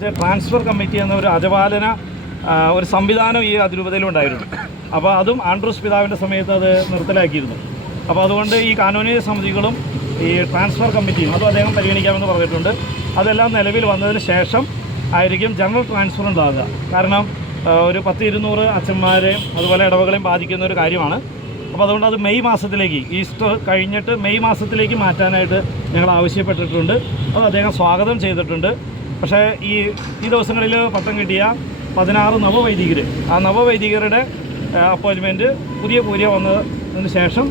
Transfer committee എന്ന ഒരു അജപാലന ഒരു സംവിധാനം ഈ അതിരൂപതയിലുണ്ടായിരുന്നു അപ്പോൾ അതും ആൻഡ്രൂസ് പിതാവിന്റെ സമയത്ത് അത് നിർത്തലാക്കിയിരുന്നു. അപ്പോൾ അതുകൊണ്ട് ഈ കാനോനിക സമിതികളും ഈ ട്രാൻസ്ഫർ കമ്മിറ്റിയും അതും അദ്ദേഹം പരിഗണിക്കാമെന്ന് പറഞ്ഞിട്ടുണ്ട്. അതെല്ലാം നിലവിൽ വന്നതിന് ശേഷം ആയിരിക്കും ജനറൽ ട്രാൻസ്ഫർ ഉണ്ടാകുക. കാരണം ഒരു പത്ത് ഇരുന്നൂറ് അച്ഛന്മാരെയും അതുപോലെ ഇടവകളെയും ബാധിക്കുന്ന ഒരു കാര്യമാണ്. അപ്പോൾ അതുകൊണ്ട് അത് മെയ് മാസത്തിലേക്ക് ഈസ്റ്റർ കഴിഞ്ഞിട്ട് മെയ് മാസത്തിലേക്ക് മാറ്റാനായിട്ട് ഞങ്ങൾ ആവശ്യപ്പെട്ടിട്ടുണ്ട്. അത് അദ്ദേഹം സ്വാഗതം ചെയ്തിട്ടുണ്ട്. പക്ഷേ ഈ ഈ ദിവസങ്ങളിൽ പട്ടം കിട്ടിയ പതിനാറ് നവവൈദികർ ആ നവവൈദികരുടെ അപ്പോയിൻമെന്റ് പുതിയ പൂര്യ വന്നതിന് ശേഷം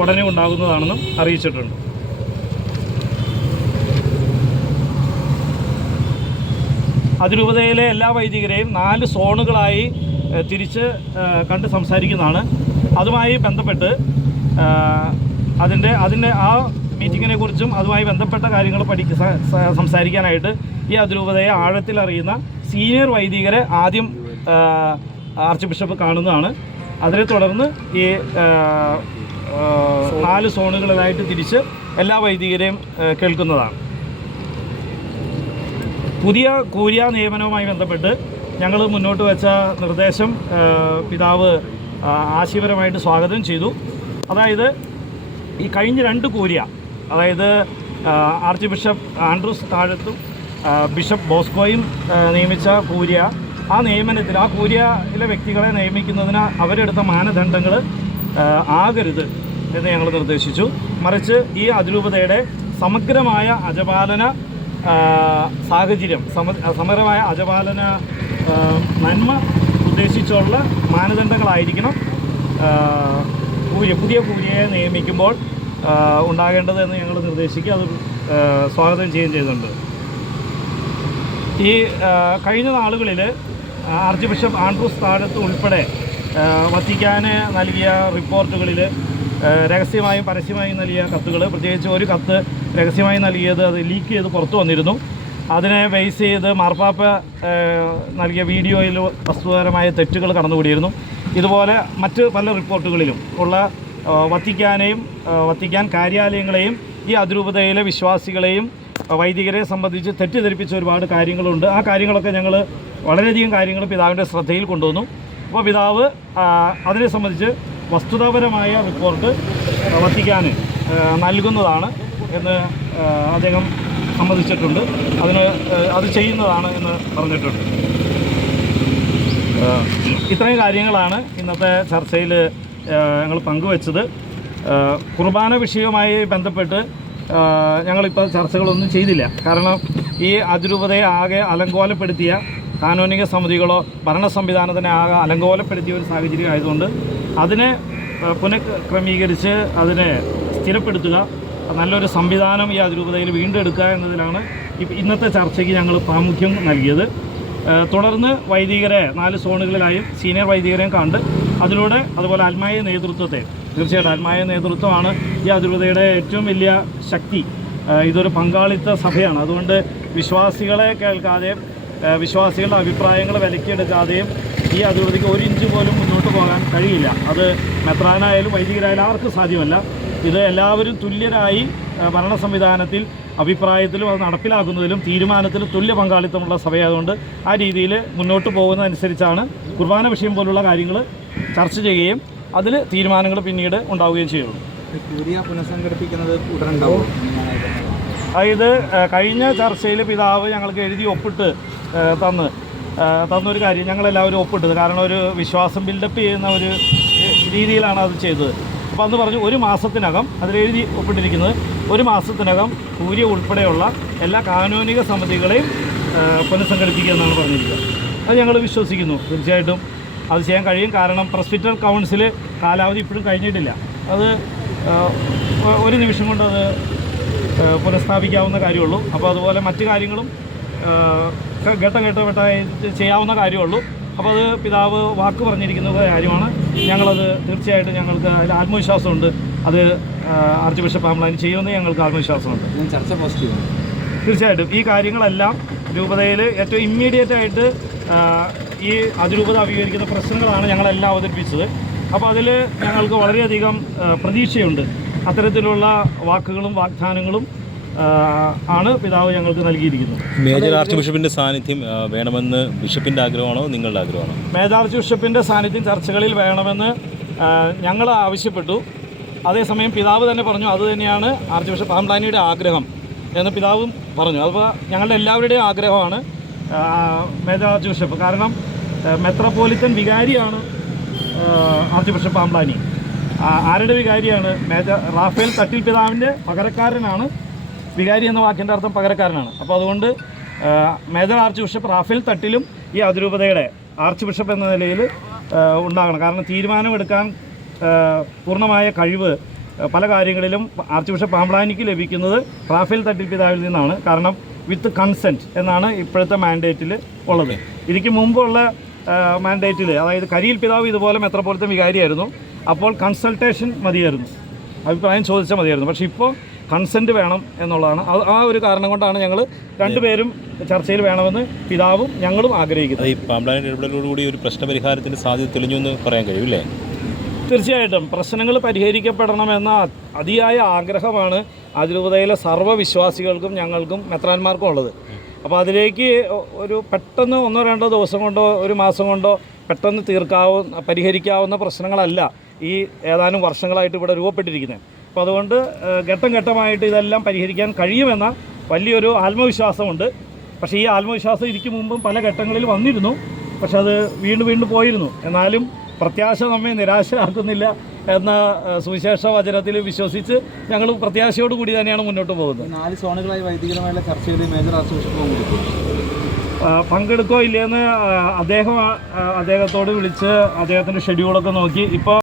ഉടനെ ഉണ്ടാകുന്നതാണെന്നും അറിയിച്ചിട്ടുണ്ട്. അതിരൂപതയിലെ എല്ലാ വൈദികരെയും നാല് സോണുകളായി തിരിച്ച് കണ്ട് സംസാരിക്കുന്നതാണ്. അതുമായി ബന്ധപ്പെട്ട് അതിന്റെ അതിന്റെ ആ മീറ്റിങ്ങിനെ കുറിച്ചും അതുമായി ബന്ധപ്പെട്ട കാര്യങ്ങൾ പഠിക്ക സംസാരിക്കാനായിട്ട് ഈ അതിരൂപതയെ ആഴത്തിൽ അറിയുന്ന സീനിയർ വൈദികരെ ആദ്യം ആർച്ച് ബിഷപ്പ് കാണുന്നതാണ്. അതിനെ തുടർന്ന് ഈ നാല് സോണുകളിലായിട്ട് തിരിച്ച് എല്ലാ വൈദികരെയും കേൾക്കുന്നതാണ്. പുതിയ കൂര്യ നിയമനവുമായി ബന്ധപ്പെട്ട് ഞങ്ങൾ മുന്നോട്ട് വെച്ച നിർദ്ദേശം പിതാവ് ആശയപരമായിട്ട് സ്വാഗതം ചെയ്തു. അതായത് ഈ കഴിഞ്ഞ രണ്ട് കൂര്യ അതായത് ആർച്ച് ബിഷപ്പ് ആൻഡ്രൂസ് താഴത്തും ബിഷപ്പ് ബോസ്കോയും നിയമിച്ച കൂര്യ. ആ നിയമനത്തിൽ ആ കൂര്യയിലെ വ്യക്തികളെ നിയമിക്കുന്നതിന് അവരെടുത്ത മാനദണ്ഡങ്ങൾ ആകരുത് എന്ന് ഞങ്ങൾ നിർദ്ദേശിച്ചു. മറിച്ച് ഈ അതിരൂപതയുടെ സമഗ്രമായ അജപാലന സാഹചര്യം സമ സമഗ്രമായ അജപാലന നന്മ ഉദ്ദേശിച്ചുള്ള മാനദണ്ഡങ്ങളായിരിക്കണം കൂര്യ പുതിയ കൂര്യയെ നിയമിക്കുമ്പോൾ ഉണ്ടാകേണ്ടത് എന്ന് ഞങ്ങൾ നിർദ്ദേശിക്കുക. അത് സ്വാഗതം ചെയ്യുകയും ചെയ്യുന്നുണ്ട് ഈ കഴിഞ്ഞ നാളുകളിൽ ആർച്ച് ബിഷപ്പ് ആൻഡ്രൂസ് താഴത്ത് ഉൾപ്പെടെ വത്തിക്കാന് നൽകിയ റിപ്പോർട്ടുകളിൽ രഹസ്യമായും പരസ്യമായും നൽകിയ കത്തുകൾ പ്രത്യേകിച്ച് ഒരു കത്ത് രഹസ്യമായി നൽകിയത് അത് ലീക്ക് ചെയ്ത് പുറത്തു വന്നിരുന്നു. അതിനെ ബേസ് ചെയ്ത് മാർപ്പാപ്പ നൽകിയ വീഡിയോയിൽ വസ്തുതപരമായ തെറ്റുകൾ കടന്നുകൂടിയിരുന്നു. ഇതുപോലെ മറ്റ് പല റിപ്പോർട്ടുകളിലും ഉള്ള വത്തിക്കാനെയും വത്തിക്കാൻ കാര്യാലയങ്ങളെയും ഈ അതിരൂപതയിലെ വിശ്വാസികളെയും വൈദികരെ സംബന്ധിച്ച് തെറ്റിദ്ധരിപ്പിച്ച ഒരുപാട് കാര്യങ്ങളുണ്ട്. ആ കാര്യങ്ങളൊക്കെ ഞങ്ങൾ വളരെയധികം കാര്യങ്ങൾ പിതാവിന്റെ ശ്രദ്ധയിൽ കൊണ്ടുവന്നു. അപ്പോൾ പിതാവ് അതിനെ സംബന്ധിച്ച് വസ്തുതാപരമായ റിപ്പോർട്ട് വത്തിക്കാൻ നൽകുന്നതാണ് എന്ന് അദ്ദേഹം സമ്മതിച്ചിട്ടുണ്ട്. അതിന് അത് ചെയ്യുന്നതാണ് എന്ന് പറഞ്ഞിട്ടുണ്ട്. ഇത്രയും കാര്യങ്ങളാണ് ഇന്നത്തെ ചർച്ചയിൽ ഞങ്ങൾ പങ്കുവച്ചത്. കുർബാന വിഷയവുമായി ബന്ധപ്പെട്ട് ഞങ്ങളിപ്പോൾ ചർച്ചകളൊന്നും ചെയ്തില്ല. കാരണം ഈ അതിരൂപതയെ ആകെ അലങ്കോലപ്പെടുത്തിയ കാനോനിക സമിതികളോ ഭരണ സംവിധാനത്തിനെ ആകെ അലങ്കോലപ്പെടുത്തിയ ഒരു സാഹചര്യം ആയതുകൊണ്ട് അതിനെ പുനഃക്രമീകരിച്ച് അതിനെ സ്ഥിരപ്പെടുത്തുക നല്ലൊരു സംവിധാനം ഈ അതിരൂപതയിൽ വീണ്ടെടുക്കുക എന്നതിലാണ് ഇന്നത്തെ ചർച്ചയ്ക്ക് ഞങ്ങൾ പ്രാമുഖ്യം നൽകിയത്. തുടർന്ന് വൈദികരെ നാല് സോണുകളിലായും സീനിയർ വൈദികരെയും കണ്ട് അതിലൂടെ അതുപോലെ ആത്മായ നേതൃത്വത്തെ തീർച്ചയായിട്ടും ആത്മായ നേതൃത്വമാണ് ഈ അതിരൂപതയുടെ ഏറ്റവും വലിയ ശക്തി. ഇതൊരു പങ്കാളിത്ത സഭയാണ്. അതുകൊണ്ട് വിശ്വാസികളെ കേൾക്കാതെയും വിശ്വാസികളുടെ അഭിപ്രായങ്ങൾ വിലക്കിയെടുക്കാതെയും ഈ അതിരൂപതയ്ക്ക് ഒരു ഇഞ്ച് പോലും മുന്നോട്ട് പോകാൻ കഴിയില്ല. അത് മെത്രാനായാലും വൈദികരായാലും ആർക്കും സാധ്യമല്ല. ഇത് എല്ലാവരും തുല്യരായി ഭരണ സംവിധാനത്തിൽ അഭിപ്രായത്തിലും അത് നടപ്പിലാക്കുന്നതിലും തീരുമാനത്തിലും തുല്യ പങ്കാളിത്തമുള്ള സഭയായതുകൊണ്ട് ആ രീതിയിൽ മുന്നോട്ട് പോകുന്നതനുസരിച്ചാണ് കുർബാന വിഷയം പോലുള്ള കാര്യങ്ങൾ ചർച്ച ചെയ്യുകയും അതിൽ തീരുമാനങ്ങൾ പിന്നീട് ഉണ്ടാവുകയും ചെയ്യുള്ളൂ കൂരിയ പുനഃസംഘടിപ്പിക്കുന്നത് ഉടനുണ്ടാവും? അതായത് കഴിഞ്ഞ ചർച്ചയിൽ പിതാവ് ഞങ്ങൾക്ക് എഴുതി ഒപ്പിട്ട് തന്ന് തന്നൊരു കാര്യം ഞങ്ങളെല്ലാവരും ഒപ്പിട്ടത്. കാരണം ഒരു വിശ്വാസം ബിൽഡപ്പ് ചെയ്യുന്ന ഒരു രീതിയിലാണ് അത് ചെയ്തത്. അപ്പോൾ അന്ന് പറഞ്ഞു ഒരു മാസത്തിനകം അതിലെഴുതി ഒപ്പിട്ടിരിക്കുന്നത് ഒരു മാസത്തിനകം സൂര്യ ഉൾപ്പെടെയുള്ള എല്ലാ കാനൂനിക സമിതികളെയും പുനഃസംഘടിപ്പിക്കുക എന്നാണ് പറഞ്ഞിരിക്കുന്നത് അത് ഞങ്ങൾ വിശ്വസിക്കുന്നു തീർച്ചയായിട്ടും. അത് ചെയ്യാൻ കഴിയും. കാരണം പ്രസ്പിറ്റൽ കൗൺസിൽ കാലാവധി ഇപ്പോഴും കഴിഞ്ഞിട്ടില്ല. അത് ഒരു നിമിഷം കൊണ്ട് അത് പുനഃസ്ഥാപിക്കാവുന്ന കാര്യമുള്ളൂ. അപ്പോൾ അതുപോലെ മറ്റു കാര്യങ്ങളും ഘട്ടം ഘട്ടം ഘട്ടമായി ചെയ്യാവുന്ന കാര്യമുള്ളൂ. അപ്പോൾ അത് പിതാവ് വാക്ക് പറഞ്ഞിരിക്കുന്ന കാര്യമാണ്. ഞങ്ങളത് തീർച്ചയായിട്ടും ഞങ്ങൾക്ക് അതിൽ ആത്മവിശ്വാസമുണ്ട്. അത് ആർച്ച് ബിഷപ്പ് ആംബ്ലാനി ചെയ്യുമെന്ന് ഞങ്ങൾക്ക് ആത്മവിശ്വാസമുണ്ട്. ഞാൻ ചർച്ച പോസിറ്റീവാണ് തീർച്ചയായിട്ടും ഈ കാര്യങ്ങളെല്ലാം രൂപതയിൽ ഏറ്റവും ഇമ്മീഡിയറ്റ് ആയിട്ട് ഈ അതിരൂപത അഭികരിക്കുന്ന പ്രശ്നങ്ങളാണ് ഞങ്ങളെല്ലാം അവതരിപ്പിച്ചത്. അപ്പോൾ അതിൽ ഞങ്ങൾക്ക് വളരെയധികം പ്രതീക്ഷയുണ്ട്. അത്തരത്തിലുള്ള വാക്കുകളും വാഗ്ദാനങ്ങളും ആണ് പിതാവ് ഞങ്ങൾക്ക് നൽകിയിരിക്കുന്നത്. മേജർ ആർച്ച് ബിഷപ്പിന്റെ സാന്നിധ്യം വേണമെന്ന് ബിഷപ്പിന്റെ ആഗ്രഹമാണോ നിങ്ങളുടെ ആഗ്രഹമാണോ? മേധാർച്ച് ബിഷപ്പിന്റെ സാന്നിധ്യം ചർച്ചകളിൽ വേണമെന്ന് ഞങ്ങൾ ആവശ്യപ്പെട്ടു. അതേസമയം പിതാവ് തന്നെ പറഞ്ഞു അത് തന്നെയാണ് ആർച്ച് ബിഷപ്പ് ആംലാനിയുടെ ആഗ്രഹം എന്ന് പിതാവും പറഞ്ഞു. അപ്പോൾ ഞങ്ങളുടെ എല്ലാവരുടെയും ആഗ്രഹമാണ് മേജർ ആർച്ച് ബിഷപ്പ്. കാരണം മെത്രോപൊലിത്തൻ വികാരിയാണ് ആർച്ച് ബിഷപ്പ് ആംബ്ലാനി ആരുടെ വികാരിയാണ്? മേജർ റാഫേൽ തട്ടിൽ പിതാവിന്റെ പകരക്കാരനാണ്. വികാരി എന്ന വാക്കിന്റെ അർത്ഥം പകരക്കാരനാണ്. അപ്പോൾ അതുകൊണ്ട് മേജർ ആർച്ച് ബിഷപ്പ് റാഫേൽ തട്ടിലും ഈ അതിരൂപതയുടെ ആർച്ച് ബിഷപ്പ് എന്ന നിലയിൽ ഉണ്ടാകണം. കാരണം തീരുമാനമെടുക്കാൻ പൂർണമായ കഴിവ് പല കാര്യങ്ങളിലും ആർച്ച് ബിഷപ്പ് പാമ്പ്ലാനിക്ക് ലഭിക്കുന്നത് റാഫേൽ തട്ടിൽ പിതാവിൽ നിന്നാണ്. കാരണം വിത്ത് കൺസെന്റ് എന്നാണ് ഇപ്പോഴത്തെ മാൻഡേറ്റിൽ ഉള്ളത്. ഇതിക്ക് മുമ്പുള്ള മാൻഡേറ്റിൽ അതായത് കരിയിൽ പിതാവ് ഇതുപോലെ മെത്രപോലത്തെ വികാരിയായിരുന്നു. അപ്പോൾ കൺസൾട്ടേഷൻ മതിയായിരുന്നു. അഭിപ്രായം ചോദിച്ചാൽ മതിയായിരുന്നു. പക്ഷേ ഇപ്പോൾ കൺസെന്റ് വേണം എന്നുള്ളതാണ്. അത് ആ ഒരു കാരണം കൊണ്ടാണ് ഞങ്ങൾ രണ്ടുപേരും ചർച്ചയിൽ വേണമെന്ന് പിതാവും ഞങ്ങളും ആഗ്രഹിക്കുന്നത്. ഈ പാമ്പ്ലാനിന്റെ ഇടപെടലോടുകൂടി ഒരു പ്രശ്നപരിഹാരത്തിന്റെ സാധ്യത തെളിഞ്ഞു എന്ന് പറയാൻ കഴിയൂല്ലേ? തീർച്ചയായിട്ടും. പ്രശ്നങ്ങൾ പരിഹരിക്കപ്പെടണമെന്ന അതിയായ ആഗ്രഹമാണ് അതിരൂപതയിലെ സർവവിശ്വാസികൾക്കും ഞങ്ങൾക്കും മെത്രാന്മാർക്കും ഉള്ളത്. അപ്പോൾ അതിലേക്ക് ഒരു പെട്ടെന്ന് ഒന്നോ രണ്ടോ ദിവസം കൊണ്ടോ ഒരു മാസം കൊണ്ടോ പെട്ടെന്ന് തീർക്കാവുന്ന പരിഹരിക്കാവുന്ന പ്രശ്നങ്ങളല്ല ഈ ഏതാനും വർഷങ്ങളായിട്ട് ഇവിടെ രൂപപ്പെട്ടിരിക്കുന്നത് അപ്പോൾ അതുകൊണ്ട് ഘട്ടം ഘട്ടമായിട്ട് ഇതെല്ലാം പരിഹരിക്കാൻ കഴിയുമെന്ന വലിയൊരു ആത്മവിശ്വാസമുണ്ട്. പക്ഷേ ഈ ആത്മവിശ്വാസം ഇതിക്ക് മുമ്പും പല ഘട്ടങ്ങളിൽ വന്നിരുന്നു. പക്ഷെ അത് വീണ്ടും വീണ്ടും പോയിരുന്നു. എന്നാലും പ്രത്യാശ നമ്മെ നിരാശരാക്കുന്നില്ല. എന്ന സുവിശേഷ വചനത്തിൽ വിശ്വസിച്ച് ഞങ്ങൾ പ്രത്യാശയോട് കൂടി തന്നെയാണ് മുന്നോട്ട് പോകുന്നത്. നാല് സോണുകളായി വൈദികരമായുള്ള ചർച്ചയിൽ മേജർ ആർച്ച് ബിഷപ്പ് പങ്കെടുക്കും ഇല്ലയെന്ന് അദ്ദേഹം അദ്ദേഹത്തോട് വിളിച്ച് അദ്ദേഹത്തിന്റെ ഷെഡ്യൂളൊക്കെ നോക്കി. ഇപ്പോൾ